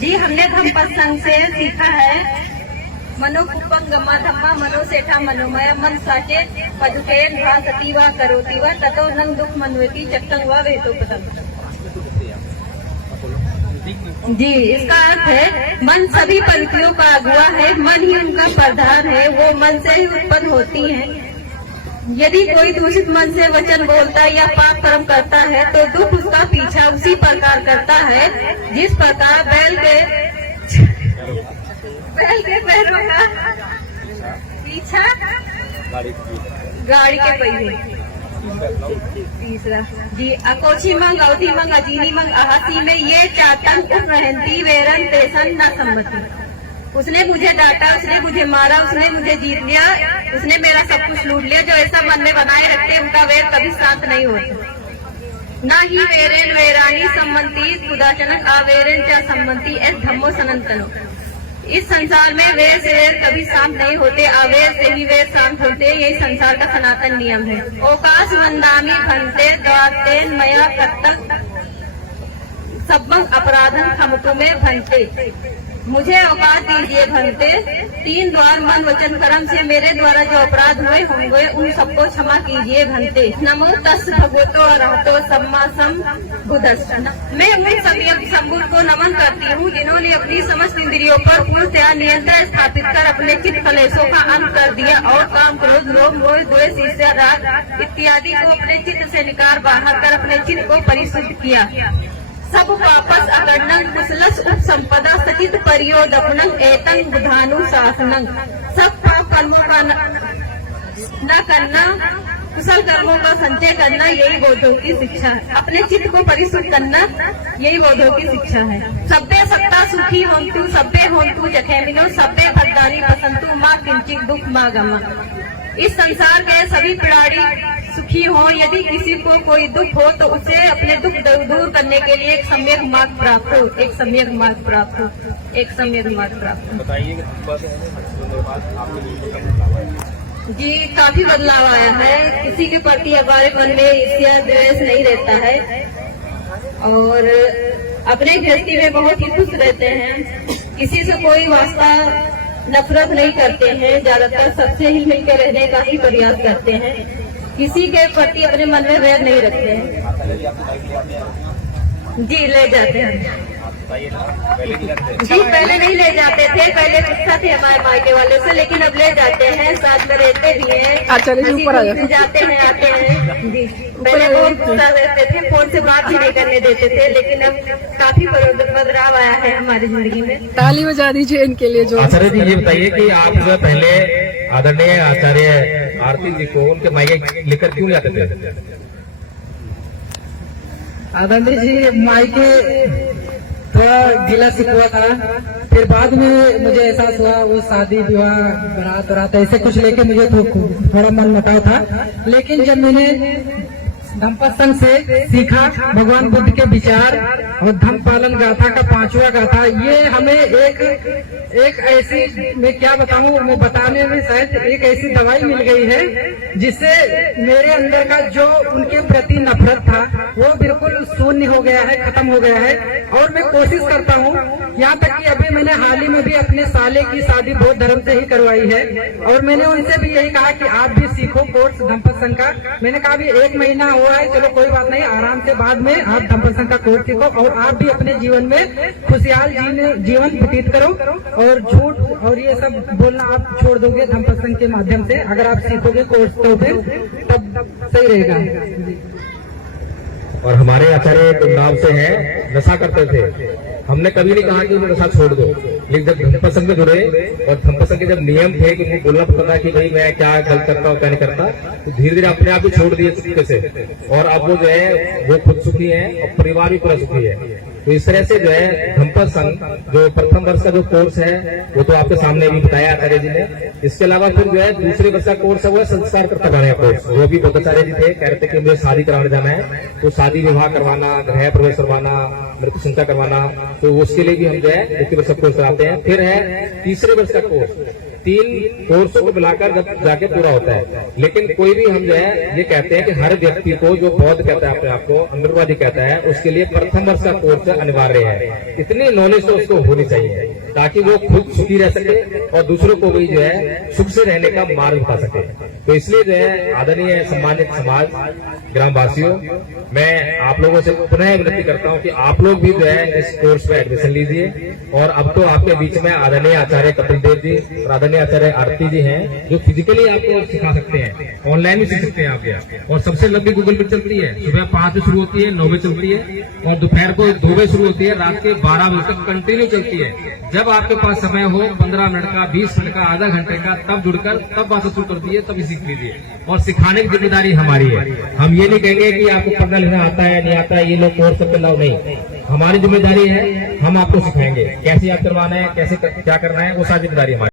जी हमने धम्म संघ से सीखा है मनोकुपं गमा धम्मा मनोसेठा मनोमय मन साचे पदुकेन भा सती वा करोति वा ततो नंग दुख मनवेति चक्तं वा वेतु पदम। जी इसका अर्थ है मन सभी पंक्तियों का अगुआ है, मन ही उनका प्रधान है, वो मन से ही उत्पन्न होती है। यदि कोई दूषित मन से वचन बोलता है या पाप कर्म करता है तो दुख उसका पीछा उसी प्रकार करता है जिस प्रकार बैल के पैरों का पीछा गाड़ी के पहिए। तीसरा जी अकोची मंग अवधि मंग अजीनी मंग अहासी में ये चातन रहती वेरन तेसन न सम्मति। उसने मुझे डांटा, उसने मुझे मारा, उसने मुझे जीत लिया, उसने मेरा सब कुछ लूट लिया। जो ऐसा मन में बनाए रखते उनका वेर कभी शांत नहीं होता। ना ही वेरेन वेरानी सम्मति कुदाचनक अवेरेन च सम्मति एस धम्मो सनंतनो। इस संसार में वेर से वेर कभी शांत नहीं होते, अवेर से ही वेर शांत होते। यही संसार का सनातन नियम है। ओकाश मंदामी भंते द्वातेन मया कत्तक सबंग अपराधन खमतु में भंते। मुझे अवकाश दीजिए भंते, 3 द्वार मन वचन कर्म से मेरे द्वारा जो अपराध हुए होंगे उन सबको क्षमा कीजिए भंते। नमो तस् भगवतो अरहतो सम्मा संबुद्धस्स। मैं उन संबुद्ध को नमन करती हूँ जिन्होंने अपनी समस्त इंद्रियों पर पूर्णतया नियंत्रण स्थापित कर अपने चित्त कलेशों का अंत कर दिया और काम क्रोध लोभ मोह द्वेष ईर्ष्या राग इत्यादि को अपने चित्त से निकाल बाहर कर अपने चित्त को परिशुद्ध किया। सब वापस अगणन कुशलस उपसंपदा सचित परियोदपनं एतं बुधानु शासनं। सब पाप कर्मों का न करना, कुशल कर्मों का संचय करना यही बौद्धों की शिक्षा है। अपने चित्त को परिशुद्ध करना यही बौद्धों की शिक्षा है। सभ्य सत्ता सुखी होंतु सभ्य होंतु जखेमिनो सभ्य भद्रानी पसंतु माँ किंचित दुख माँ गमा। इस संसार के सभी प्राणी सुखी हो। यदि किसी को कोई दुख हो तो उसे अपने दुख दूर करने के लिए एक सम्यक मार्ग प्राप्त हो, एक सम्यक मार्ग प्राप्त हो, एक सम्यक मार्ग प्राप्त हो। बताइए जी काफी बदलाव आया है। किसी के प्रति हमारे मन में ईर्ष्या द्वेष नहीं रहता है और अपने गृहस्थी में बहुत ही खुश रहते हैं। किसी से कोई वास्ता नफरत नहीं करते हैं, ज्यादातर सबसे ही मिलकर रहने का ही प्रयास करते हैं। किसी के प्रति अपने मन में वैर नहीं रखते हैं। जी ले जाते हैं जी, पहले नहीं ले जाते थे, पहले गुस्सा थे हमारे मायके वाले से, लेकिन अब ले जाते हैं, साथ में रहते भी हैं, जाते हैं आते हैं। जी पहले बहुत गुस्सा रहते थे, फोन से बात भी नहीं करने देते थे, लेकिन अब काफी बदलाव आया है हमारी जिंदगी में। ताली बजा दीजिए इनके लिए। जो आचार्य जी ये बताइए कि आप जो पहले आदरणीय आचार्य आरती जी को उनके मायके लेकर क्यों जाते थे? आदरणीय जी मायके थोड़ा गिला शिकवा था, फिर बाद में मुझे एहसास हुआ वो शादी विवाह बारात ऐसे कुछ लेके मुझे थोड़ा मन मुटाव था। लेकिन जब मैंने धम्म संघ से सीखा भगवान बुद्ध के विचार और धम्म पालन गाथा का 5वां गाथा, ये हमें एक ऐसी, मैं क्या बताऊं, मैं बताने में शायद एक ऐसी दवाई मिल गई है जिससे मेरे अंदर का जो उनके प्रति नफरत था वो बिल्कुल शून्य हो गया है, खत्म हो गया है। और मैं कोशिश करता हूँ, यहाँ तक कि अभी मैंने हाल ही में भी अपने साले की शादी बौद्ध धर्म से ही करवाई है और मैंने उनसे भी यही कहा कि आप भी सीखो कोर्स धम्म संघ का। मैंने कहा भी 1 महीना हुआ है, चलो कोई बात नहीं, आराम से बाद में आप धम्म संघ का कोर्स सीखो और आप भी अपने जीवन में खुशहाल जीवन व्यतीत करो और झूठ और ये सब बोलना आप छोड़ दोगे धम्म संघ के माध्यम से। अगर आप सीखोगे कोर्स तो फिर तब सही रहेगा। और हमारे आचार्य गुमनाम से है, नशा करते थे, हमने कभी नहीं कहा कि वो नशा छोड़ दो, लेकिन जब धम्म संघ में जुड़े और धम्म संघ के जब नियम थे कि उनको बोलना पड़ता था कि भाई मैं क्या गलत करता हूँ क्या नहीं करता, तो धीरे धीरे अपने आप ही छोड़ दिए चुपके से। और अब वो जो है वो खुद सुखी है और परिवार भी पूरा सुखी है। तो इस तरह से जो है धम्म संघ जो प्रथम वर्ष का जो कोर्स है वो तो आपके सामने भी बताया आचार्य जी ने। इसके अलावा फिर जो है दूसरे वर्ष का कोर्स है वो संस्कार कर्ता बनाने का कोर्स, वो भी बौद्धाचार्य जी थे, कह रहे थे कि मुझे शादी कराने जाना है, तो शादी विवाह करवाना, गृह प्रवेश करवाना, मृत्यु संस्कार करवाना, तो उसके लिए भी हम जो है दूसरे वर्ष का कोर्स कराते हैं। फिर है तीसरे वर्ष का कोर्स, 3 कोर्सों को मिलाकर जब जाके पूरा होता है। लेकिन कोई भी हम जो है ये कहते हैं कि हर व्यक्ति को, जो बौद्ध कहता है अपने आप को, अंतर्वादी कहता है, उसके लिए प्रथम वर्ष का कोर्स अनिवार्य है। इतनी नॉलेज तो उसको होनी चाहिए ताकि वो खुद सुखी रह सके और दूसरों को भी जो है सुख से रहने का मार्ग बता सके। तो इसलिए जो है आदरणीय सम्मानित समाज ग्रामवासियों, मैं आप लोगों से पुनः विनती करता हूं कि आप लोग भी जो है इस कोर्स में एडमिशन लीजिए। और अब तो आपके बीच में आदरणीय आचार्य कपिल देव जी और आदरणीय आचार्य आरती जी हैं जो फिजिकली आपको सिखा सकते हैं, ऑनलाइन भी सीख सकते हैं आप यहाँ। और सबसे लंबी गूगल मीट चलती है, सुबह 5 बजे शुरू होती है, 9 बजे चलती है और दोपहर को 2 बजे शुरू होती है, रात के 12 बजे तक कंटिन्यू चलती है। जब आपके पास समय हो 15 मिनट का, 20 मिनट का, आधा घंटे का, तब जुड़कर तब बात शुरू कर दीजिए, तभी सीख लीजिए। और सिखाने की जिम्मेदारी हमारी है। हम ये नहीं कहेंगे कि आपको पढ़ना लिखना आता है नहीं आता है, ये लोग कोर्स करके लाओ, नहीं। हमारी जिम्मेदारी है, हम आपको सिखाएंगे कैसे याद करवाना है, कैसे क्या करना है, वो सारी जिम्मेदारी हमारी।